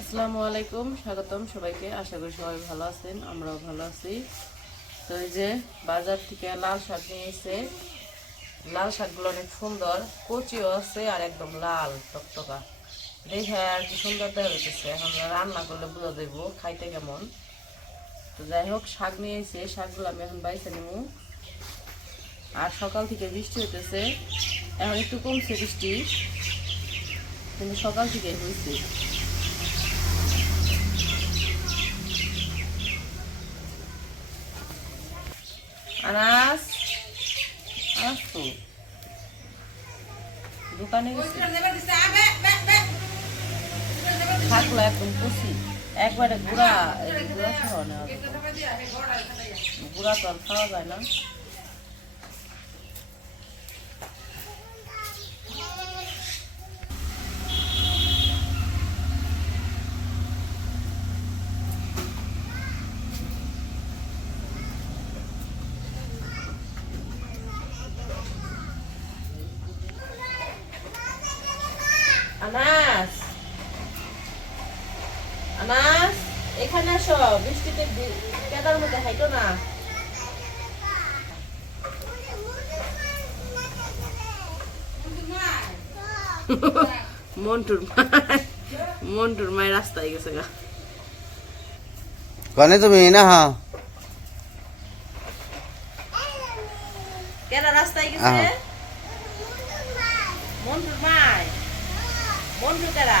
আসসালামু আলাইকুম, স্বাগতম সবাইকে। আশা করি সবাই ভালো আছেন, আমরাও ভালো আছি। তো এই যে বাজার থেকে লাল শাক নিয়ে এসে, লাল শাকগুলো অনেক সুন্দর, কচিও আছে আর একদম লাল, টকটকা। দেখে আর কি সুন্দর দেখা যাচ্ছে এখন রান্না করলে বুঝা দেবো খাইতে কেমন। তো যাই হোক, শাক নিয়ে এসে, শাকগুলো আমি এখন বাইসে নেব আর সকাল থেকে বৃষ্টি হইতেছে। এখন একটু কমছে বৃষ্টি, কিন্তু সকাল থেকে হয়েছে আনাস আনাস দোকানে থাকল একদম কষি। একবারে গুড়া গুড়া খাওয়া না। গুড়া তো আর খাওয়া যায় না আনাস আনাস এখানে আসো বৃষ্টিতে বি- কেদার মধ্যে হাইটো না। মন্টুর মায় মন্টুর মায় রাস্তায় গেছে গা। কনে তুমি না হ্যাঁ রাস্তায় গেছে মন্টুর মায়। মন্টু কেডা?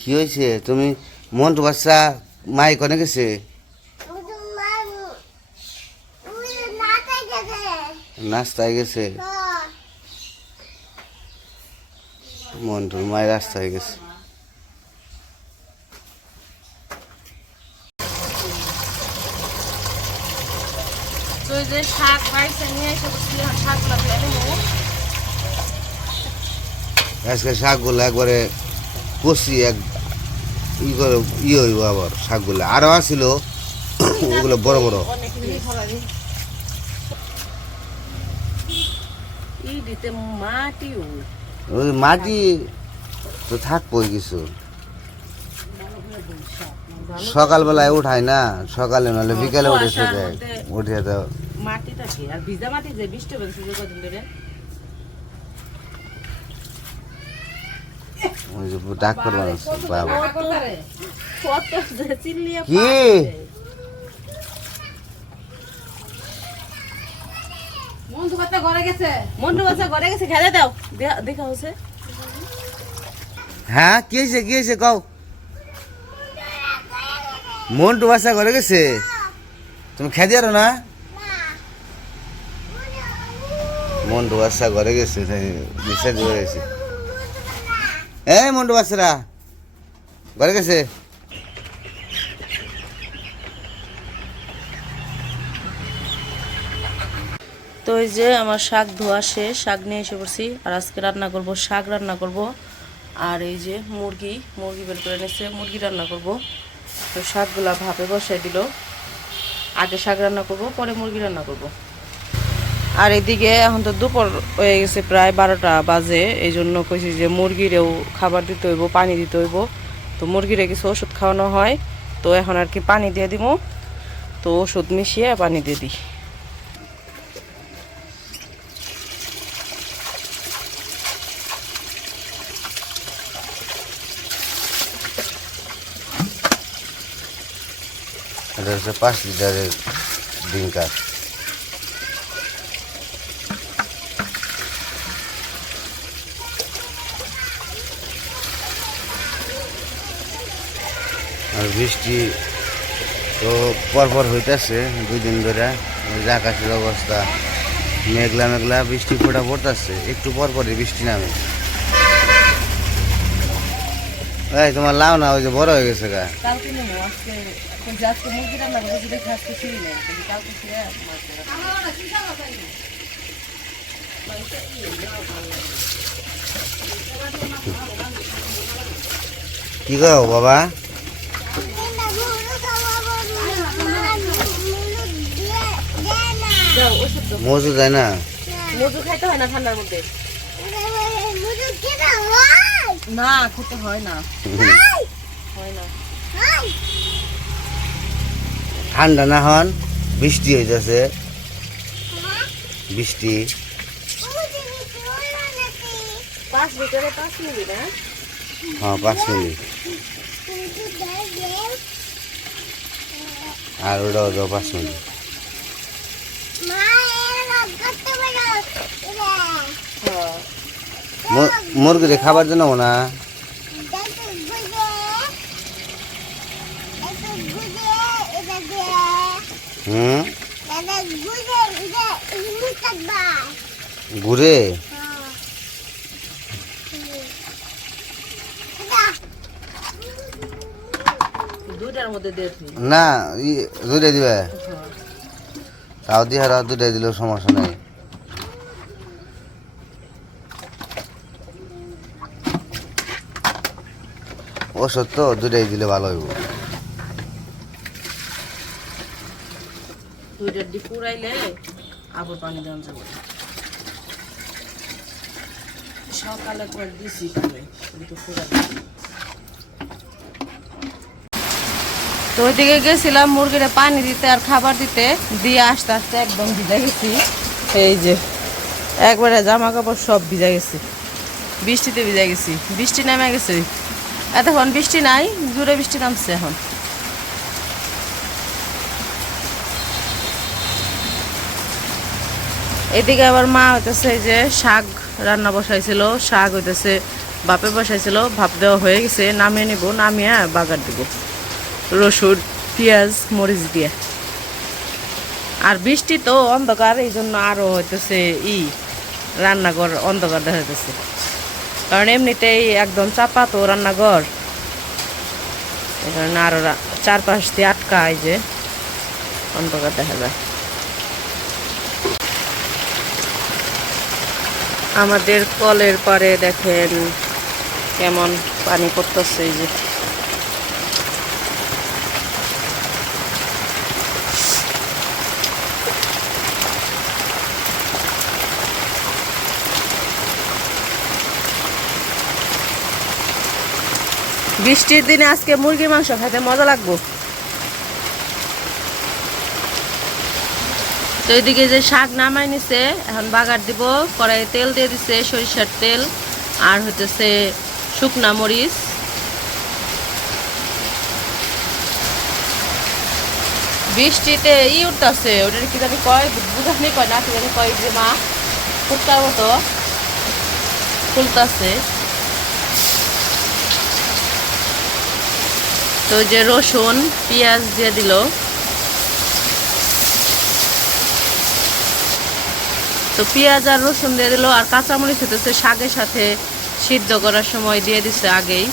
কি হয়েছে? তুমি মন্টু বাচ্চা মাই কনে গেছে? নাস্তায় গেছে? মন্টুর মায়ের রাস্তায় গেছে। তো যে শাক পাইছে নিয়ে এসে শাক নেব। আজকে শাকগুলো একবারে কষি এক ই করে ই হইব আবার শাকগুলো। আরও আসছিল ওগুলো বড় বড়। মাটি তো থাকবই কিছু। সকালবেলায় উঠায় না সকালে নাহলে বিকালে উঠে উঠে তো মাটিটা কি? আর ভিজা মাটি যে বৃষ্টি হয়েছে যে মন্টু বাচ্চা ঘরে গেছে। খেলে দাও। দেখা হচ্ছে। হ্যাঁ কি হয়েছে কি হয়েছে কও? মন্টু বাসা ঘরে গেছে? তুমি খেতে পারো না? মন্টু বাসা ঘরে গেছে বিশ্বাস করে গেছে। এই মন্টু বাচ্চারা, ঘরে গেছে? তো এই যে আমার শাক ধোয়া শেষ, শাক নিয়ে এসে পড়ছি, আর আজকে রান্না করব, শাক রান্না করব, আর এই যে মুরগি মুরগি বের করে নিচ্ছে মুরগি রান্না করব। তো শাকগুলা ভাপে বসাই দিল। আগে শাক রান্না করব, পরে মুরগি রান্না করব। আর এদিকে এখন তো দুপুর হয়ে গেছে, প্রায় বারোটা বাজে। এই জন্য কইছি যে মুরগিরেও খাবার দিতে হইব, পানি দিতে হইব। তো মুরগিরে কিছু ওষুধ খাওয়ানো হয়, তো এখন আর কি পানি দিয়ে দিব। তো ওষুধ মিশিয়ে পানি দিয়ে দিই। পাঁচ লিটারের ড্রিঙ্কার আর বৃষ্টি তো পরপর হইতেছে দুই দিন ধরে। যে আকাশের অবস্থা মেঘলা মেঘলা বৃষ্টি ফোটা পড়তেছে একটু পর পরই বৃষ্টি নামে। এই তোমার লাও না ওই যে বড় হয়ে গেছে গা। কালকে নেব আজকে কিন্তু আজকে মুরগি রান্না করব দেখে আজকে ফিরি নেই কিন্তু কালকে ফিরে মাছ রান্না কি গো বাবা যাও ওষুধ দাও। মজু যায় না? মজু খাইতে হয় না ঠান্ডার মধ্যে? না খেতে হয় না। হয় না। ঠান্ডা না হন বৃষ্টি হইতেছে। বৃষ্টি। পাঁচ মিনিট হ্যাঁ পাঁচ মিনিট আর দাও পাঁচ মিনিট মুরগিরে খাবার জন্য না ঘুরে? না। দুইটা দিবে। তাও আর দুইটা দিলেও সমস্যা নেই। ওষুধ তো দুটাই দিলে ভালো হইব। সকালে করে দিছি তো ওইদিকে গেছিলাম মুরগিরে পানি দিতে আর খাবার দিতে, দিয়ে আস্তে আস্তে একদম ভিজা গেছি। এই যে, একবারে জামা কাপড় সব ভিজা গেছি। বৃষ্টিতে ভিজা গেছি। বৃষ্টি নেমে গেছে। এতক্ষণ বৃষ্টি নাই, জোরে বৃষ্টি নামছে এখন। এদিকে আবার মা হইতেছে যে শাক রান্না বসাইছিল, শাক হইতেছে, বাপে বসাইছিল ভাপ দেওয়া হয়ে গেছে, নামিয়ে নিব, নামিয়ে বাগার দিব। রসুন, পেঁয়াজ, মরিচ দিয়ে। আর বৃষ্টি তো অন্ধকার, এই জন্য আরও হইতেছে ই, রান্নাঘর অন্ধকার দেখা যাচ্ছে কারণ এমনিতেই একদম চাপা তো রান্নাঘর। এই কারণে আরও চারপাশ দিয়ে আটকা এই যে অন্ধকার দেখা যায়। আমাদের কলের পারে দেখেন কেমন পানি পড়তেছে এই যে। বৃষ্টির দিনে আজকে মুরগির মাংস খেতে মজা লাগবো। তো এদিকে যে শাক নামাই নিছে, এখন বাগার দিব, কড়াইয়ে তেল দিয়ে দিছে, সরিষার তেল, আর হইতেছে শুকনা মরিচ। বৃষ্টিতে ই উঠতেছে, ওটার কি জানি কয়, বুঝানি কয় না, কি জানি কয় যে মা ফুটকার মতো ফুলতাছে তো যে রসুন, পেঁয়াজ দিয়ে দিল। তো পেঁয়াজ আর রসুন দিয়ে দিল আর কাঁচামরিচ হতেছে শাকের সাথে সিদ্ধ করার সময় দিয়ে দিছে আগেই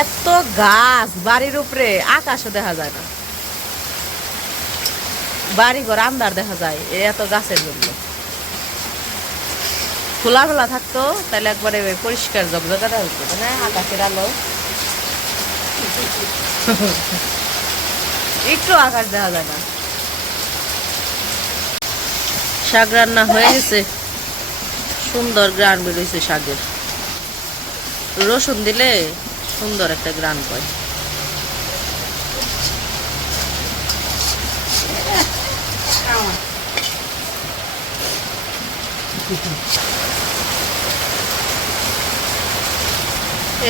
এত গাছ, বাড়ির উপরে আকাশও দেখা যায় না। বাড়ি ঘর আন্দার দেখা যায় এত গাছের জন্য। খোলামেলা থাকতো, তাহলে একবারে পরিষ্কার জগজগাটা হতো মানে আকাশের আলো। একটু আকাশ দেখা যায় না। শাক রান্না হয়ে গেছে। সুন্দর গ্রান বেরোইছে শাকের। রসুন দিলে সুন্দর একটা গ্রান পায়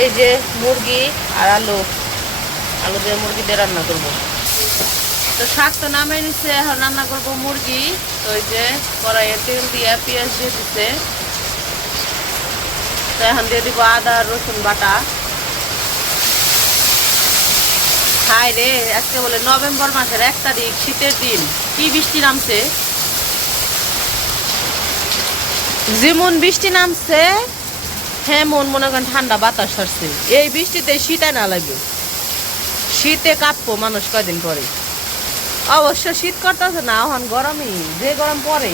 এই যে মুরগি আর আলু। আলু দিয়ে মুরগি দিয়ে রান্না করব। তো শাক তো নামে নিচ্ছে এখন রান্না করব মুরগি। তো এই যে কড়াইয়ে তেল দিয়ে পেঁয়াজ দিয়ে দিচ্ছে তো এখন দিয়ে দিব আদা রসুন বাটা। হাই রে আজকে বলে নভেম্বর মাসের এক তারিখ শীতের দিন। কি বৃষ্টি নামছে? যেমন বৃষ্টি নামছে হ্যাঁ মন মনে করেন ঠান্ডা বাতাস আসছে এই বৃষ্টিতে শীতে না লাগবে শীতে কাঁপবো মানুষ কয়দিন পরে। অবশ্য শীত করতেছে না এখন গরমই যে গরম পরে।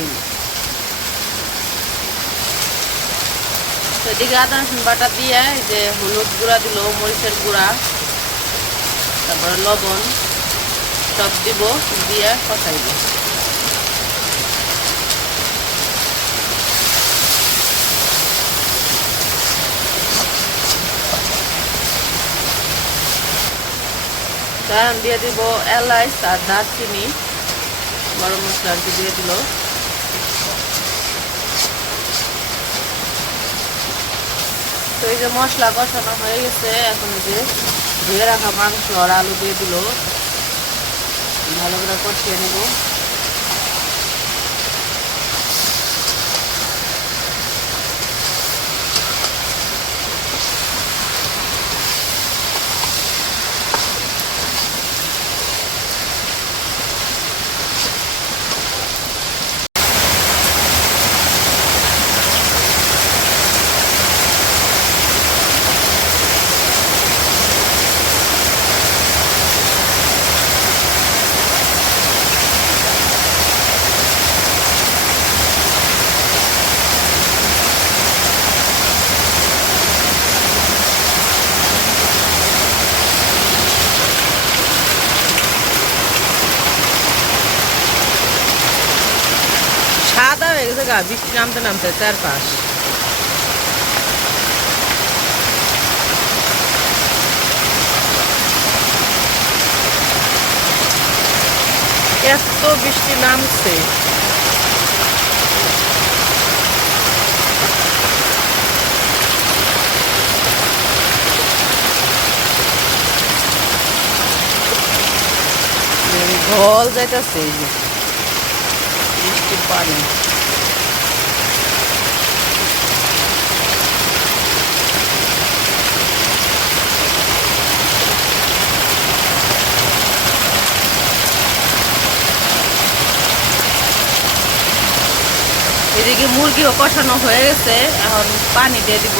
এদিকে আদা রসুন বাটা দিয়ে যে হলুদ গুঁড়া দিল মরিচের গুঁড়া। তারপরে লবণ সব দিব, দিয়ে কষাইব কারণ দিয়ে দিব এলাচ আর দারচিনি, গরম মশলা আর কি দিয়ে দিল। তো এই যে মশলা কষানো হয়ে গেছে, এখন যে ধুয়ে রাখা মাংস আর আলু দিয়ে দিল। ভালো করে কষিয়ে নেব সাদা হয়ে গেছে গা বৃষ্টি নামতে নামতে চারপাশ। এত বৃষ্টি নামছে। ঘল যাইতেছে বৃষ্টির পানি। এদিকে মুরগিও কষানো হয়ে গেছে, এখন পানি দিয়ে দিব।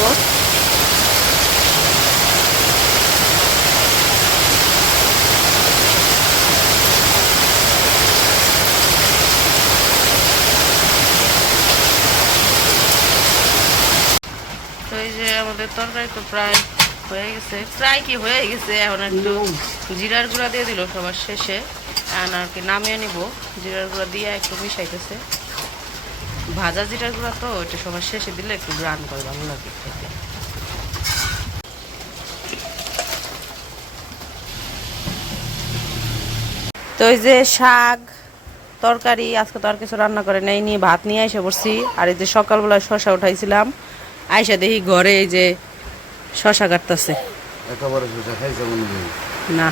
তো যে আমাদের তরকারি তো প্রায় হয়ে গেছে। প্রায় কি হয়ে গেছে, এখন একটু জিরার গুঁড়া দিয়ে দিল সবার শেষে। আর কি নামিয়ে নিব। জিরার গুঁড়া দিয়ে একটু মিশাইতেছে। ভাজা জিরার গুঁড়া তো এটা সবার শেষে দিলে একটু গ্রান করে ভালো লাগে খেতে। তো এই যে শাক তরকারি আজকে তো আর কিছু রান্না করে নেই নিয়ে ভাত নিয়ে এসে পড়ছি। আর এই যে সকালবেলা শশা উঠাইছিলাম আইসা দেখি ঘরে এই যে শশা কাটতেছে। না।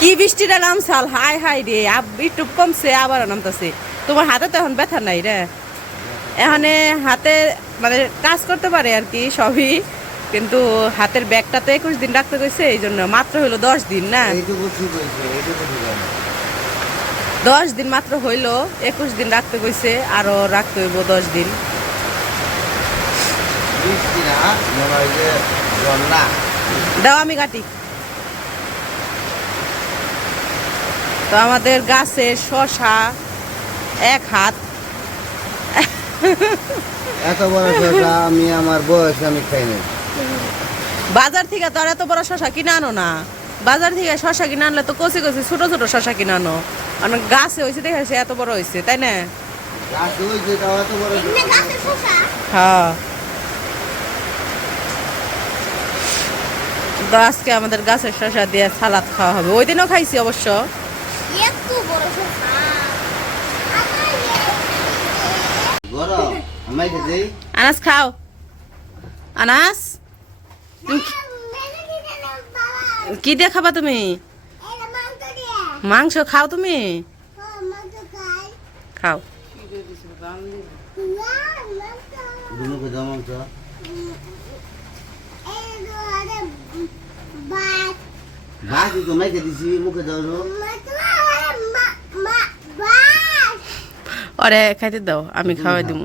কি বৃষ্টিটা নামছাল হাই হাই রে আব- একটু কমছে আবার নামতেছে। তোমার হাতে তো এখন ব্যথা নাই রে। এখানে হাতে মানে কাজ করতে পারে আর কি সবই কিন্তু হাতের ব্যাগটা তো একুশ দিন রাখতে গেছে এই জন্য মাত্র হইল দশ দিন না। দশ দিন মাত্র হইল একুশ দিন রাখতে গেছে আরও রাখতে হইব দশ দিন। দাও আমি কাটি। তো আমাদের গাছের শশা এক হাত। এত বড় শসা আমি আমার বয়সে আমি খাই নাই। বাজার থেকে তো আর এত বড় শশা কিনে আনো না। বাজার থেকে শশা কিনে আনলে তো কচি কচি ছোট ছোট শশা কিনে আনো। মানে গাছে হয়েছে দেখে সে এত বড় হয়েছে তাই না। হ্যাঁ। তো আজকে আমাদের গাছের শশা দিয়ে সালাদ খাওয়া হবে। ওই দিনও খাইছি অবশ্য। একটু বড় শসা গরম আমায় খেতে আনাস খাও। আনাস? কি- দিয়ে খাবা তুমি? মাংস খাও তুমি? খাও। মুখে মাংস। বাকি তো মাইকে দিছি মুখে দাও রো। আরে খাইতে দাও আমি খাওয়াই দিব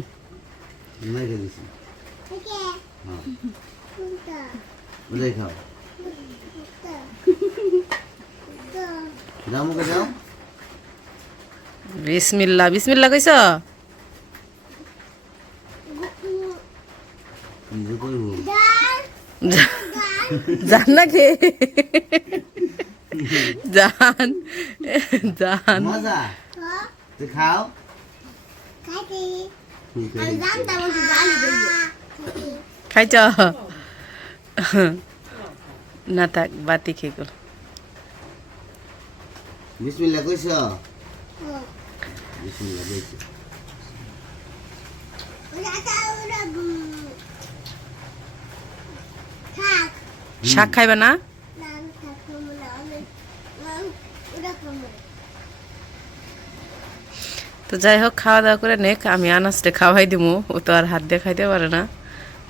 বিসমিল্লা বিসমিল্লা কইছ? জান না কে জান। জান খাও। খাইছ না থাক বাতি খেয়ে গেল বিসমিল্লা কইছ বিসমিল্লা কইছ শাক খাইবে না না থাক ওরা কমে তো যাই হোক খাওয়া দাওয়া করে নেক, আমি আনাজটা খাওয়াই দিব ও তো আর হাত দিয়ে খাইতে পারে না।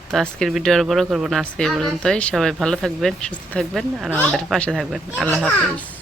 তো আজকের ভিডিও আর বড় করব না, আজকে এই পর্যন্তই। সবাই ভালো থাকবেন, সুস্থ থাকবেন, আর আমাদের পাশে থাকবেন। আল্লাহ হাফিজ।